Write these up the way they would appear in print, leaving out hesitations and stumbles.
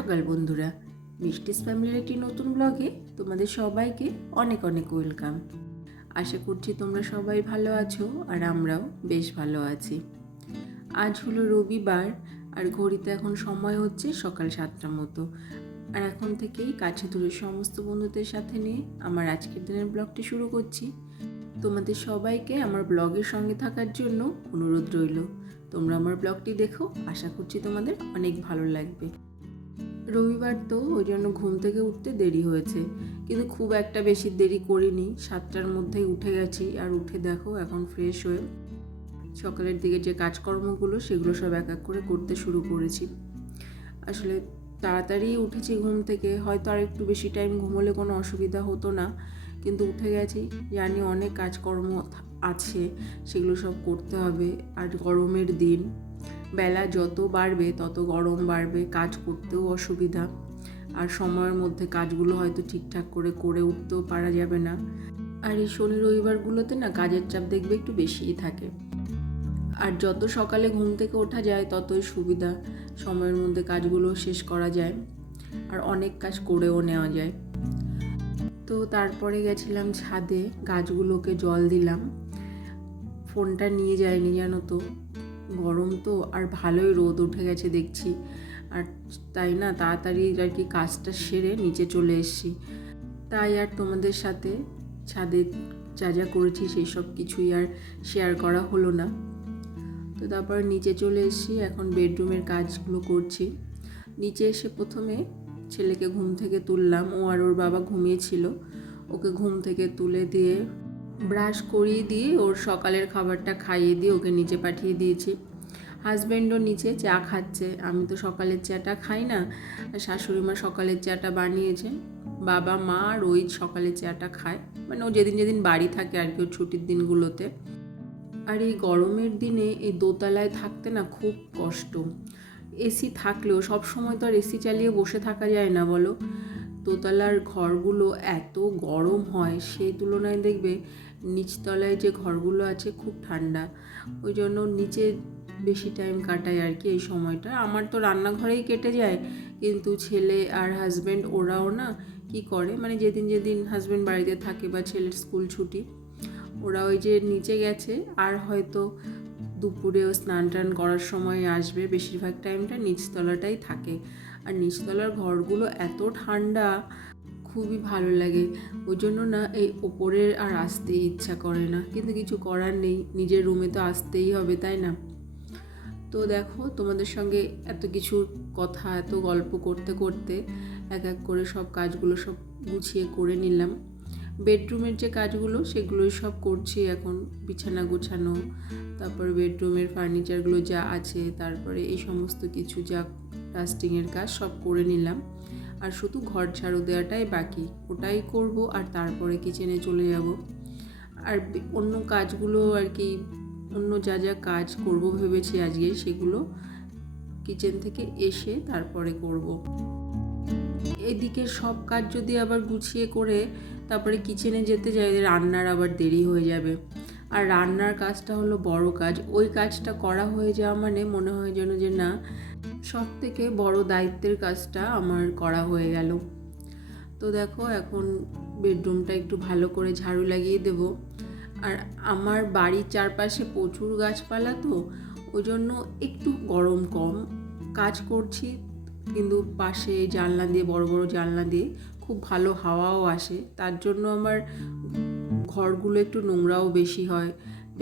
সকাল বন্ধুরা, মিষ্টিস ফ্যামিলির একটি নতুন ব্লগে তোমাদের সবাইকে অনেক অনেক ওয়েলকাম। আশা করছি তোমরা সবাই ভালো আছো আর আমরাও বেশ ভালো আছি। আজ হলো রবিবার আর ঘড়িতে এখন সময় হচ্ছে সকাল 7টার মতো। আর এখন থেকেই কাছে দূরের সমস্ত বন্ধুদের সাথে নিয়ে আমার আজকের দিনের ব্লগটি শুরু করছি। তোমাদের সবাইকে আমার ব্লগের সঙ্গে থাকার জন্য অনুরোধ রইল। তোমরা আমার ব্লগটি দেখো, আশা করছি তোমাদের অনেক ভালো লাগবে। রবিবার তো ওই জন্য ঘুম থেকে উঠতে দেরি হয়েছে, কিন্তু খুব একটা বেশি দেরি করিনি। 7টার মধ্যেই উঠে গেছি আর উঠে দেখো এখন ফ্রেশ হয়ে সকালের দিকে যে কাজকর্মগুলো সেগুলো সব এক এক করে করতে শুরু করেছি। আসলে তাড়াতাড়ি উঠেছি ঘুম থেকে, হয়তো আর একটু বেশি টাইম ঘুমোলে কোনো অসুবিধা হতো না, কিন্তু উঠে গেছি। জানি অনেক কাজকর্ম আছে, সেগুলো সব করতে হবে। আর গরমের দিন, বেলা যত বাড়বে তত গরম বাড়বে, কাজ করতেও অসুবিধা, আর সময়ের মধ্যে কাজগুলো হয়তো ঠিকঠাক করে উঠতেও পারা যাবে না। আর এই শনি রবিবারগুলোতে না কাজের চাপ দেখবে একটু বেশিই থাকে। আর যত সকালে ঘুম থেকে ওঠা যায় ততই সুবিধা, সময়ের মধ্যে কাজগুলো শেষ করা যায় আর অনেক কাজ করেও নেওয়া যায়। তো তারপরে গেছিলাম ছাদে, গাছগুলোকে জল দিলাম। ফোনটা নিয়ে যাইনি, জানো তো, গরম তো, আর ভালোই রোদ উঠে গেছে দেখছি। আর তাই না তাড়াতাড়ি আর কি কাজটা সেরে নিচে চলে এসেছি। তাই আর তোমাদের সাথে ছাদে যা যা করেছি সেই সব কিছুই আর শেয়ার করা হলো না। তো তারপর নিচে চলে এসেছি, এখন বেডরুমের কাজগুলো করছি। নিচে এসে প্রথমে ছেলেকে ঘুম থেকে তুললাম, ও আর ওর বাবা ঘুমিয়েছিল। ওকে ঘুম থেকে তুলে দিয়ে ব্রাশ করিয়ে দিয়ে ওর সকালের খাবারটা খাইয়ে দিয়ে ওকে নিচে পাঠিয়ে দিয়েছি। হাজব্যান্ডও নিচে চা খাচ্ছে। আমি তো সকালের চাটা খাই না, শাশুড়ি মা সকালের চাটা বানিয়েছেন, বাবা মা আর ওই সকালের চাটা খায়, মানে ও যেদিন যেদিন বাড়ি থাকে আর কি, ওর ছুটির দিনগুলোতে। আর এই গরমের দিনে এই দোতলায় থাকতে না খুব কষ্ট। এসি থাকলেও সব সময় তো আর এসি চালিয়ে বসে থাকা যায় না বলো। দোতলার ঘরগুলো এত গরম হয়, সেই তুলনায় দেখবে নিচতলায় যে ঘরগুলো আছে খুব ঠান্ডা। ওই জন্য নিচে বেশি টাইম কাটাই আর কি এই সময়টা। আমার তো রান্নাঘরেই কেটে যায়, কিন্তু ছেলে আর হাজব্যান্ড ওরাও না কি করে, মানে যেদিন যেদিন হাজব্যান্ড বাড়িতে থাকে বা ছেলের স্কুল ছুটি, ওরা ওই যে নিচে গেছে আর হয়তো দুপুরেও স্নান টান করার সময় আসবে, বেশিরভাগ টাইমটা নিচতলাটাই থাকে। আর নিচতলার ঘরগুলো এত ঠান্ডা, খুবই ভালো লাগে। ওই জন্য না এই ওপরের আর আসতেই ইচ্ছা করে না, কিন্তু কিছু করার নেই, নিজের রুমে তো আসতেই হবে, তাই না? তো দেখো তোমাদের সঙ্গে এত কিছু কথা, এত গল্প করতে করতে এক এক করে সব কাজগুলো সব গুছিয়ে করে নিলাম। বেডরুমের যে কাজগুলো সেগুলোই সব করছি এখন, বিছানা গোছানো, তারপর বেডরুমের ফার্নিচারগুলো যা আছে, তারপরে এই সমস্ত কিছু যা ডাস্টিংয়ের কাজ সব করে নিলাম। আর শুধু ঘর ঝাড়ু দেওয়াটাই বাকি, ওটাই করব আর তারপরে কিচেনে চলে যাব। আর অন্য কাজগুলো আর কি, অন্য যা যা কাজ করব ভেবেছি আজকে, সেগুলো কিচেন থেকে এসে তারপরে করব। এদিকে সব কাজ যদি আবার গুছিয়ে করে তারপরে কিচেনে যেতে যাই, রান্নার আবার দেরি হয়ে যাবে। আর রান্নার কাজটা হলো বড় কাজ, ওই কাজটা করা হয়ে যাওয়া মানে মনে হয় যেন যে না, সব থেকে বড় দায়িত্বের কাজটা আমার করা হয়ে গেল। তো দেখো এখন বেডরুমটা একটু ভালো করে ঝাড়ু লাগিয়ে দেব। আর আমার বাড়ির চারপাশে প্রচুর গাছপালা, তো ওই জন্য একটু গরম কম। কাজ করছি কিন্তু পাশে জানলা দিয়ে, বড় বড় জানলা দিয়ে খুব ভালো হাওয়াও আসে, তার জন্য আমার ঘরগুলো একটু নোংরাও বেশি হয়,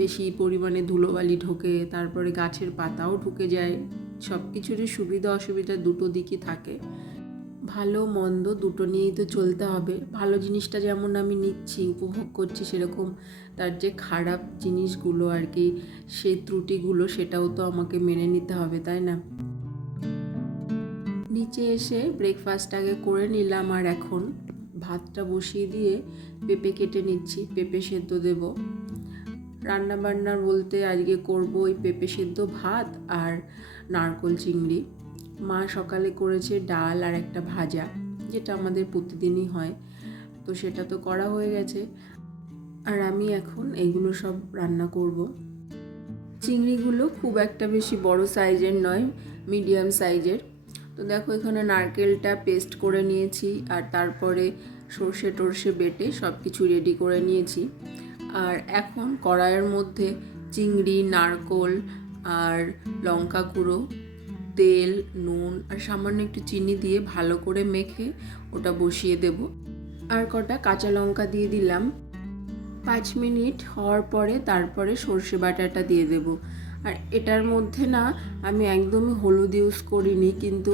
বেশি পরিমাণে ধুলোবালি ঢোকে, তারপরে গাছের পাতাও ঢুকে যায়। সব কিছুরই সুবিধা অসুবিধা দুটো দিকই থাকে, ভালো মন্দ দুটো নিয়েই তো চলতে হবে। ভালো জিনিসটা যেমন আমি নিচ্ছি, উপভোগ করছি, সেরকম তার যে খারাপ জিনিসগুলো আর কি, সেই ত্রুটিগুলো, সেটাও তো আমাকে মেনে নিতে হবে, তাই না? নিচে এসে ব্রেকফাস্ট আগে করে নিলাম, আর এখন ভাতটা বসিয়ে দিয়ে পেঁপে কেটে নিচ্ছি, পেঁপে সেদ্ধ দেব। রান্না বান্না বলতে আজকে করব ওই পেঁপে সেদ্ধ ভাত আর নারকোল চিংড়ি। মা সকালে করেছে ডাল আর একটা ভাজা, যেটা আমাদের প্রতিদিনই হয়, তো সেটা তো করা হয়ে গেছে। আর আমি এখন এইগুলো সব রান্না করব। চিংড়িগুলো খুব একটা বেশি বড় সাইজের নয়, মিডিয়াম সাইজের। তো তো দেখো এখানে নারকেলটা পেস্ট করে নিয়েছি, আর তারপরে সর্ষে টর্ষে বেটে সব কিছু রেডি করে নিয়েছি। আর এখন কড়াইয়ের মধ্যে চিংড়ি, নারকোল আর লঙ্কা গুঁড়ো, তেল, নুন আর সামান্য একটু চিনি দিয়ে ভালো করে মেখে ওটা বসিয়ে দেব। আর কটা কাঁচা লঙ্কা দিয়ে দিলাম। 5 মিনিট হওয়ার পরে তারপরে সর্ষে বাটাটা দিয়ে দেব। আর এটার মধ্যে না আমি একদমই হলুদ ইউজ করিনি, কিন্তু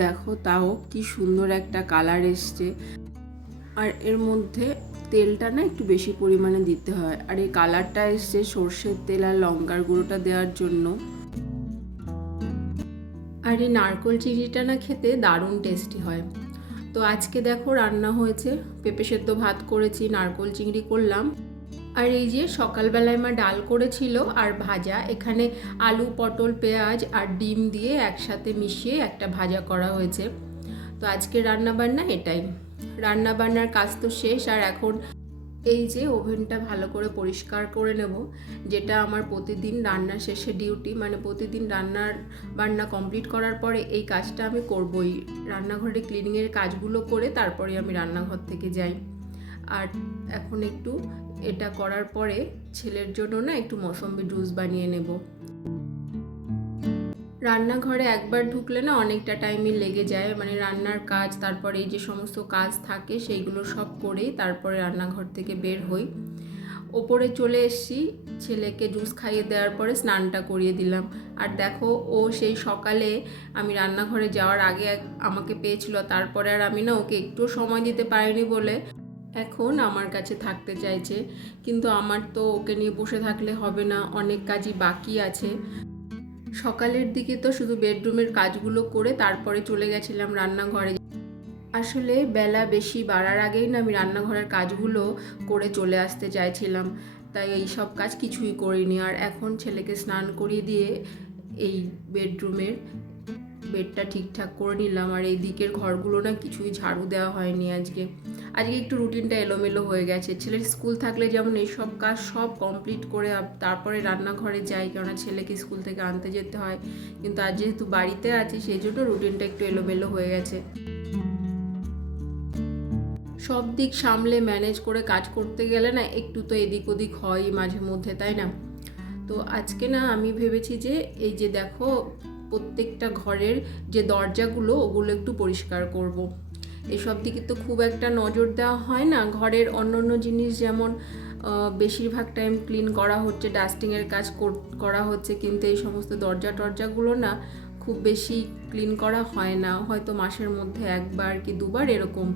দেখো তাও কি সুন্দর একটা কালার এসছে। আর এর মধ্যে তেলটা না একটু বেশি পরিমাণে দিতে হয়, আর এই কালারটা এসছে সর্ষের তেল আর লঙ্কার গুঁড়োটা দেওয়ার জন্য। আর এই নারকোল চিংড়িটা না খেতে দারুণ টেস্টি হয়। তো আজকে দেখো রান্না হয়েছে, পেঁপে সেদ্ধ ভাত করেছি, নারকোল চিংড়ি করলাম, আর এই যে সকালবেলায় মা ডাল করেছিল আর ভাজা, এখানে আলু, পটল, পেঁয়াজ আর ডিম দিয়ে একসাথে মিশিয়ে একটা ভাজা করা হয়েছে। তো আজকে রান্নাবান্না এটাই। রান্নাবান্নার কাজ তো শেষ, আর এখন এই যে ওভেনটা ভালো করে পরিষ্কার করে নেব, যেটা আমার প্রতিদিন রান্না শেষে ডিউটি। মানে প্রতিদিন বান্না কমপ্লিট করার পরে এই কাজটা আমি করবই। রান্নাঘরে ক্লিনিংয়ের কাজগুলো করে তারপরে আমি রান্নাঘর থেকে যাই। আর এখন একটু এটা করার পরে ছেলের জন্য না একটু মৌসম্বি জুস বানিয়ে নেব। রান্নাঘরে একবার ঢুকলে না অনেকটা টাইমই লেগে যায়, মানে রান্নার কাজ, তারপরে এই যে সমস্ত কাজ থাকে সেইগুলো সব করেই তারপরে রান্নাঘর থেকে বের হই। ওপরে চলে এসেছি, ছেলেকে জুস খাইয়ে দেওয়ার পরে স্নানটা করিয়ে দিলাম। আর দেখো ও সেই সকালে আমি রান্নাঘরে যাওয়ার আগে আমাকে পেয়েছিল, তারপরে আর আমি না ওকে একটু সময় দিতে পারিনি বলে এখন আমার কাছে থাকতে চাইছে। কিন্তু আমার তো ওকে নিয়ে বসে থাকলে হবে না, অনেক কাজই বাকি আছে। সকালের দিকে তো শুধু বেডরুমের কাজগুলো করে তারপরে চলে গেছিলাম রান্নাঘরে। আসলে বেলা বেশি বাড়ার আগেই না আমি রান্নাঘরের কাজগুলো করে চলে আসতে চাইছিলাম, তাই এই সব কাজ কিছুই করিনি। আর এখন ছেলেকে স্নান করিয়ে দিয়ে এই বেডটা ঠিকঠাক করে নিলাম। আর এই দিকের ঘরগুলো না কিছুই ঝাড়ু দেওয়া হয়নি আজকে একটু রুটিনটা এলোমেলো হয়ে গেছে। ছেলের স্কুল থাকলে যেমন এইসব কাজ সব কমপ্লিট করে তারপরে রান্নাঘরে যাই, কেননা ছেলেকে স্কুল থেকে আনতে যেতে হয়। কিন্তু আজ যেহেতু বাড়িতে আছি সেই জন্য রুটিনটা একটু এলোমেলো হয়ে গেছে। সব দিক সামলে ম্যানেজ করে কাজ করতে গেলে না একটু তো এদিক ওদিক হয় মাঝে মধ্যে, তাই না? তো আজকে না আমি ভেবেছি যে এই যে দেখো প্রত্যেকটা ঘরের যে দরজাগুলো ওগুলো একটু পরিষ্কার করব। এসব দিকে তো খুব একটা নজর দেওয়া হয় না। ঘরের অন্য জিনিস যেমন বেশিরভাগ টাইম ক্লিন করা হচ্ছে, ডাস্টিংয়ের কাজ করা হচ্ছে, কিন্তু এই সমস্ত দরজাগুলো না খুব বেশি ক্লিন করা হয় না, হয়তো মাসের মধ্যে একবার কি দুবার এরকম।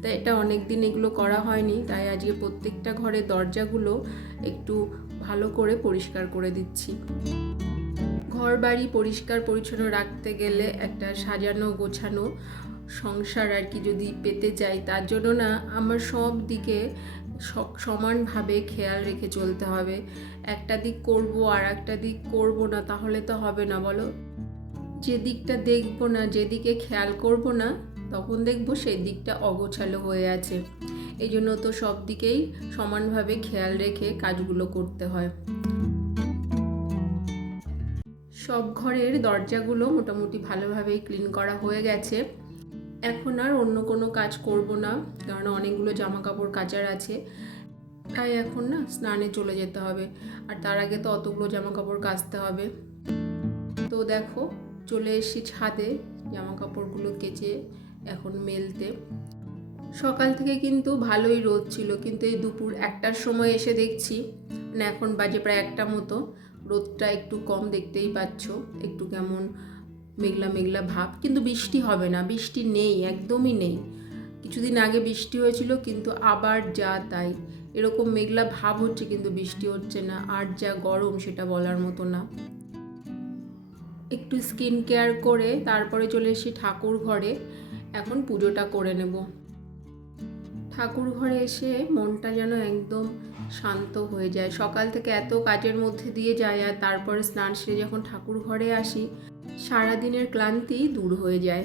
তাই এটা অনেক দিন এগুলো করা হয়নি, তাই আজকে প্রত্যেকটা ঘরের দরজাগুলো একটু ভালো করে পরিষ্কার করে দিচ্ছি। ঘর বাড়ি পরিষ্কার পরিচ্ছন্ন রাখতে গেলে একটা সাজানো গোছানো সংসার আর কি যদি পেতে চাই, তার জন্য না আমার সব দিকে সমানভাবে খেয়াল রেখে চলতে হবে। একটা দিক করব আর একটা দিক করব না, তাহলে তো হবে না বলো। যে দিকটা দেখবো না, যেদিকে খেয়াল করব না, তখন দেখবো সেই দিকটা অগোছালো হয়ে আছে। এই জন্য তো সব দিকেই সমানভাবে খেয়াল রেখে কাজগুলো করতে হয়। সব ঘরের দরজাগুলো মোটামুটি ভালোভাবেই ক্লিন করা হয়ে গেছে। এখন আর অন্য কোনো কাজ করব না, কারণ অনেকগুলো জামা কাপড় কাচার আছে, তাই এখন না স্নানে চলে যেতে হবে। আর তার আগে তো অতগুলো জামা কাপড় কাচতে হবে। তো দেখো চলে এসেছি ছাদে জামা কাপড়গুলো কেচে এখন মেলতে। সকাল থেকে কিন্তু ভালোই রোদ ছিল, কিন্তু এই দুপুর 1টার সময় এসে দেখছি, মানে এখন বাজে প্রায় 1টা মতো, রোদটা একটু কম, দেখতেই পাচ্ছ, একটু কেমন মেঘলা মেঘলা ভাব। কিন্তু বৃষ্টি হবে না, বৃষ্টি নেই, একদমই নেই। কিছুদিন আগে বৃষ্টি হয়েছিল, কিন্তু আবার যা তাই, এরকম মেঘলা ভাব হচ্ছে কিন্তু বৃষ্টি হচ্ছে না। আর যা গরম সেটা বলার মতো না। একটু স্কিন কেয়ার করে তারপরে চলে এসেছি ঠাকুর ঘরে, এখন পুজোটা করে নেব। ঠাকুর ঘরে এসে মনটা যেন একদম শান্ত হয়ে যায়। সকাল থেকে এত কাজের মধ্যে দিয়ে যায়, আর তারপরে স্নান সেরে যখন ঠাকুর ঘরে আসি, সারাদিনের ক্লান্তি দূর হয়ে যায়।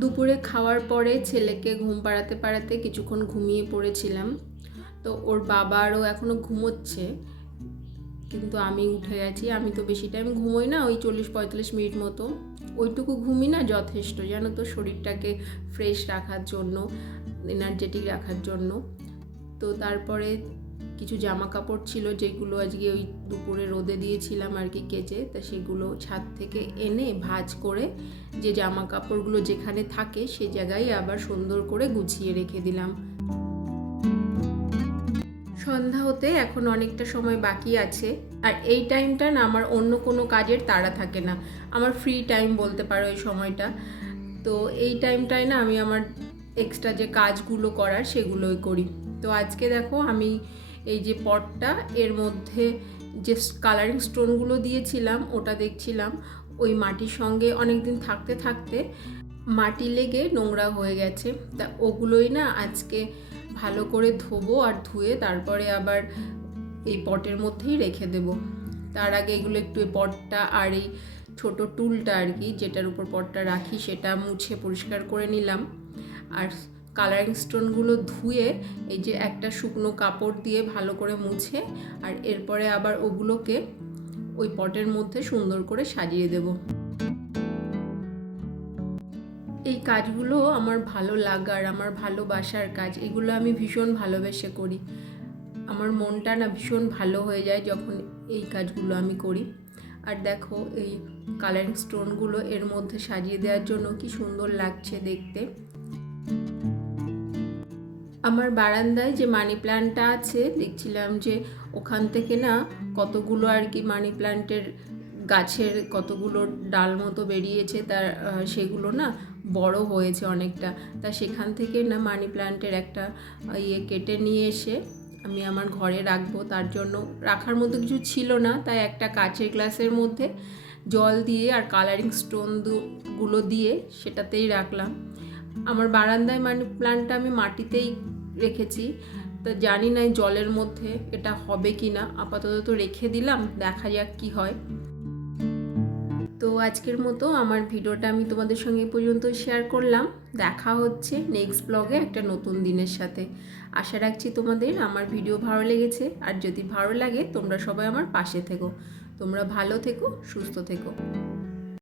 দুপুরে খাওয়ার পরে ছেলেকে ঘুম পাড়াতে কিছুক্ষণ ঘুমিয়ে পড়েছিলাম। তো ওর বাবারও এখনও ঘুমোচ্ছে, কিন্তু আমি উঠে গেছি। আমি তো বেশি টাইম ঘুমোই না, ওই 40-45 মিনিট মতো। ওইটুকু ঘুমই না যথেষ্ট, জানো তো, শরীরটাকে ফ্রেশ রাখার জন্য, এনার্জেটিক রাখার জন্য। তো তারপরে কিছু জামা কাপড় ছিল যেগুলো আজকে ওই দুপুরে রোদে দিয়েছিলাম আর কি কেচে, তা সেগুলো ছাদ থেকে এনে ভাঁজ করে যে জামা কাপড়গুলো যেখানে থাকে সে জায়গায় আবার সুন্দর করে গুছিয়ে রেখে দিলাম। সন্ধ্যা হতে এখন অনেকটা সময় বাকি আছে, আর এই টাইমটা না আমার অন্য কোনো কাজের তাড়া থাকে না, আমার ফ্রি টাইম বলতে পারো এই সময়টা। তো এই টাইমটায় না আমি আমার এক্সট্রা যে কাজগুলো করার সেগুলোই করি। তো আজকে দেখো আমি এই যে পটটা, এর মধ্যে যে কালারিং স্টোনগুলো দিয়েছিলাম ওটা দেখছিলাম ওই মাটির সঙ্গে অনেক দিন থাকতে থাকতে মাটি লেগে নোংরা হয়ে গেছে। তা ওগুলোই না আজকে ভালো করে ধোবো, আর ধুয়ে তারপরে আবার এই পটের মধ্যেই রেখে দেব। তার আগে এগুলো একটু এই পটটা আর এই ছোটো টুলটা আর কি যেটার উপর পটটা রাখি সেটা মুছে পরিষ্কার করে নিলাম। আর কালারিং স্টোনগুলো ধুয়ে এই যে একটা শুকনো কাপড় দিয়ে ভালো করে মুছে, আর এরপরে আবার ওগুলোকে ওই পটের মধ্যে সুন্দর করে সাজিয়ে দেব। এই কাজগুলো আমার ভালো লাগার, আমার ভালোবাসার কাজ, এগুলো আমি ভীষণ ভালোবেসে করি। আমার মনটা না ভীষণ ভালো হয়ে যায় যখন এই কাজগুলো আমি করি। আর দেখো এই কালারিং স্টোনগুলো এর মধ্যে সাজিয়ে দেওয়ার জন্য কি সুন্দর লাগছে দেখতে। আমার বারান্দায় যে মানি প্ল্যান্টটা আছে, দেখছিলাম যে ওখান থেকে না কতগুলো আর কি মানি প্ল্যান্টের গাছের কতগুলো ডাল মতো বেরিয়েছে, তার সেগুলো না বড় হয়েছে অনেকটা। তা সেখান থেকে না মানি প্ল্যান্টের একটা কেটে নিয়ে এসে আমি আমার ঘরে রাখবো। তার জন্য রাখার মতো কিছু ছিল না, তাই একটা কাচের গ্লাসের মধ্যে জল দিয়ে আর কালারিং স্টোনগুলো দিয়ে সেটাতেই রাখলাম। আমার বারান্দায় মানি প্ল্যান্টটা আমি মাটিতেই রেখেছি, তো জানি না জলের মধ্যে এটা হবে কি না, আপাতত তো রেখে দিলাম, দেখা যাক কি হয়। তো আজকের মতো আমার ভিডিওটা আমি তোমাদের সঙ্গে পর্যন্ত শেয়ার করলাম। দেখা হচ্ছে নেক্সট ব্লগে একটা নতুন দিনের সাথে। আশা রাখছি তোমাদের আমার ভিডিও ভালো লেগেছে, আর যদি ভালো লাগে তোমরা সবাই আমার পাশে থেকো। তোমরা ভালো থেকো, সুস্থ থেকো।